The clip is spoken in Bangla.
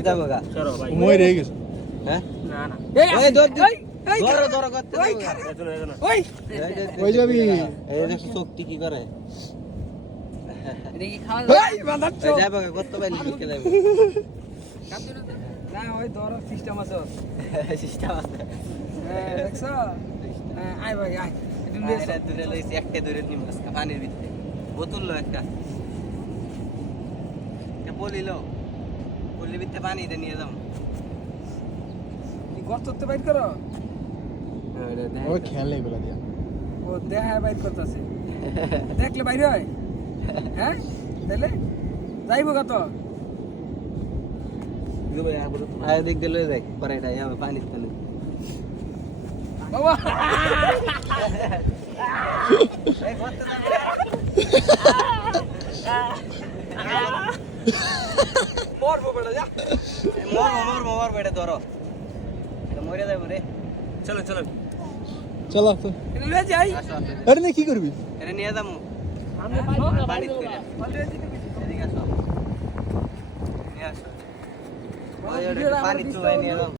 যাবো গা চলো ভাই মই রে গেছে হ্যাঁ না না ওই ধরো ধরো করতে ওই ওই যাবি এই দেখো শক্তি কি করে দেখি খাওয়া এই বাঁধাচ্ছ ওই যাবো গা কত বাইলি ঢুকে যাবে না ওই ধরো সিস্টেম আছে সিস্টেম আছে হ্যাঁ দেখছো হ্যাঁ আয় ভাই আয় একটু নিয়ে এসো। এটা দূরে লইছি একটা দূরে নিম আজকে পানির ভিতরে বোতল লো একটা পলি লো পলির ভিতরে পানি দিয়ে নিয়ে যাও কি গর্ত তো বাইর করো ওই খেলে এগুলা দিয়া ও দেহা বাইর করতেছে দেখলে বাইরে হয় হ্যাঁ তাহলে যাইবো কত আয় দিক দিয়ে লয়ে যাই পরে এটা যাবে পানির তলে বাবা এই করতে মরবো বেটা যা মরবো এটা ধরো এটা মরে যাবে রে চলো চলো চলো তো এটা লয়ে যাই আসো আসো আরে না কি করবি এটা নিয়ে যাবো আমরা পানির তলে পালিয়ে যেতে এদিকে আসো নিয়ে আসো ওই ওটা পানি চুবাই নিয়ে যাও